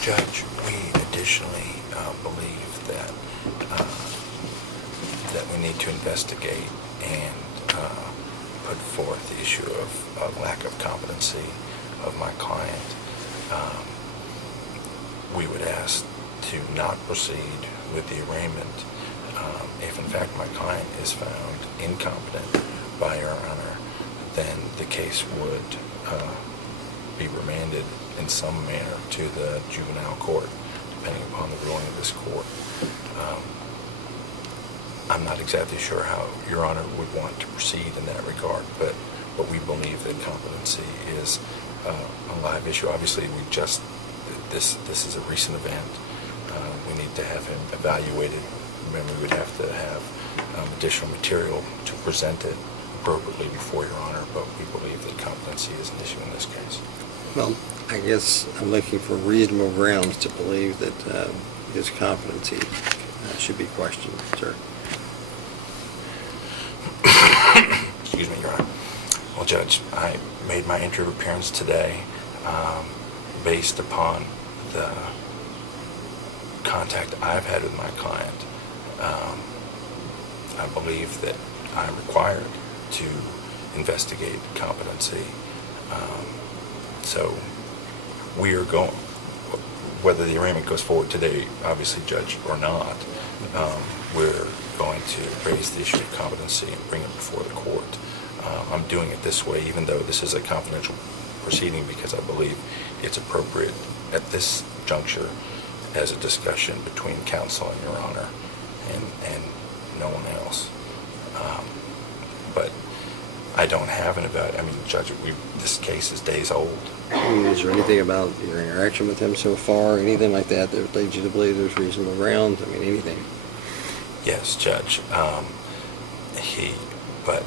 Judge, we additionally believe that that we need to investigate and put forth the issue of lack of competency of my client. We would ask to not proceed with the arraignment if in fact my client is found incompetent by Your Honor. Then the case would be remanded in some manner to the juvenile court, depending upon the ruling of this court. I'm not exactly sure how Your Honor would want to proceed in that regard, but we believe that competency is a live issue. Obviously, this is a recent event. We need to have him evaluated, and we would have to have additional material to present it appropriately before Your Honor, but we believe that competency is an issue in this case. Well, I guess I'm looking for reasonable grounds to believe that his competency should be questioned, sir. Excuse me, Your Honor. Well, Judge, I made my entry of appearance today based upon the contact I've had with my client. I believe that I'm required to investigate competency. So we are going, whether the arraignment goes forward today, obviously, Judge, or not, we're going to raise the issue of competency and bring it before the court. I'm doing it this way, even though this is a confidential proceeding, because I believe it's appropriate at this juncture as a discussion between counsel and Your Honor and no one else. But I don't have an evaluation. I mean, Judge, this case is days old. Is there anything about your interaction with him so far, anything like that that leads you to believe there's reasonable grounds? I mean, anything? Yes, Judge. But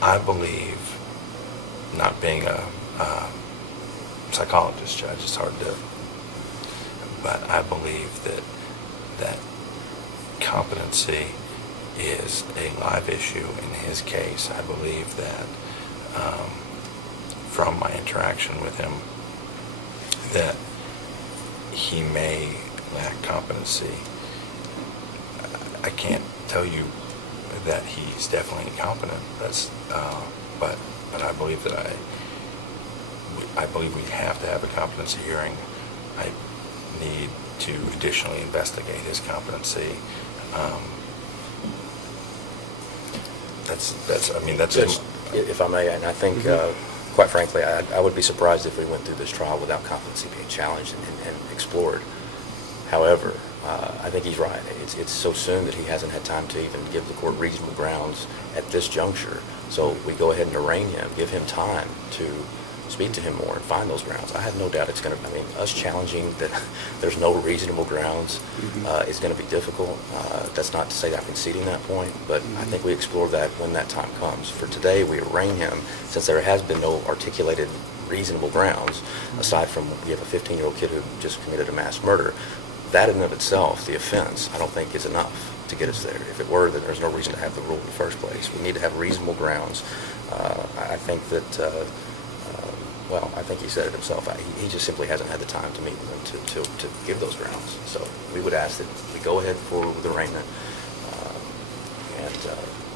I believe, not being a psychologist, Judge, it's hard to, but I believe that competency is a live issue in his case. I believe that from my interaction with him that he may lack competency. I can't tell you that he's definitely incompetent. But I believe that I believe we have to have a competency hearing. I need to additionally investigate his competency. That's. If I may, and I think, quite frankly, I would be surprised if we went through this trial without competency being challenged and explored. However, I think he's right. It's so soon that he hasn't had time to even give the court reasonable grounds at this juncture. So we go ahead and arraign him, give him time to speak to him more and find those grounds. I have no doubt it's going to, us challenging that there's no reasonable grounds is going to be difficult. That's not to say that I'm conceding that point, but I think we explore that when that time comes. For today, we arraign him, since there has been no articulated reasonable grounds, aside from we have a 15-year-old kid who just committed a mass murder. That in and of itself, the offense, I don't think is enough to get us there. If it were, then there's no reason to have the rule in the first place. We need to have reasonable grounds. I think that, I think he said it himself. He just simply hasn't had the time to meet with them to give those grounds. So we would ask that we go ahead forward with arraignment and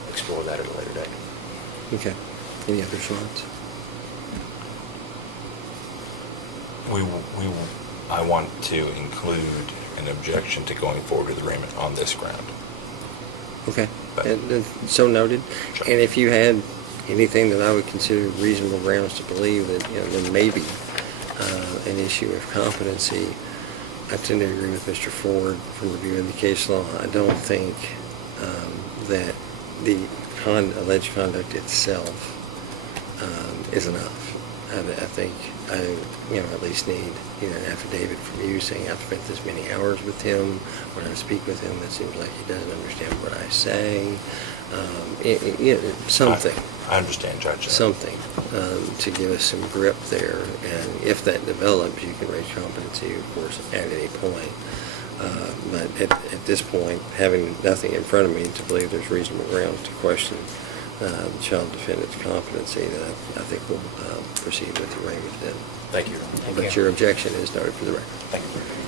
explore that at a later date. Okay. Any other thoughts? I want to include an objection to going forward with arraignment on this ground. Okay. And so noted. Sure. And if you had anything that I would consider reasonable grounds to believe that there may be an issue of competency, I tend to agree with Mr. Ford from reviewing the case law. I don't think that the alleged conduct itself is enough. I think I at least need an affidavit from you saying I've spent this many hours with him. When I speak with him, it seems like he doesn't understand what I say. Something. I understand, Judge. Something to give us some grip there. And if that develops, you can raise competency, of course, at any point. But at this point, having nothing in front of me to believe there's reasonable grounds to question the child defendant's competency, then I think we'll proceed with the arraignment then. Thank you. But your objection is noted for the record. Thank you.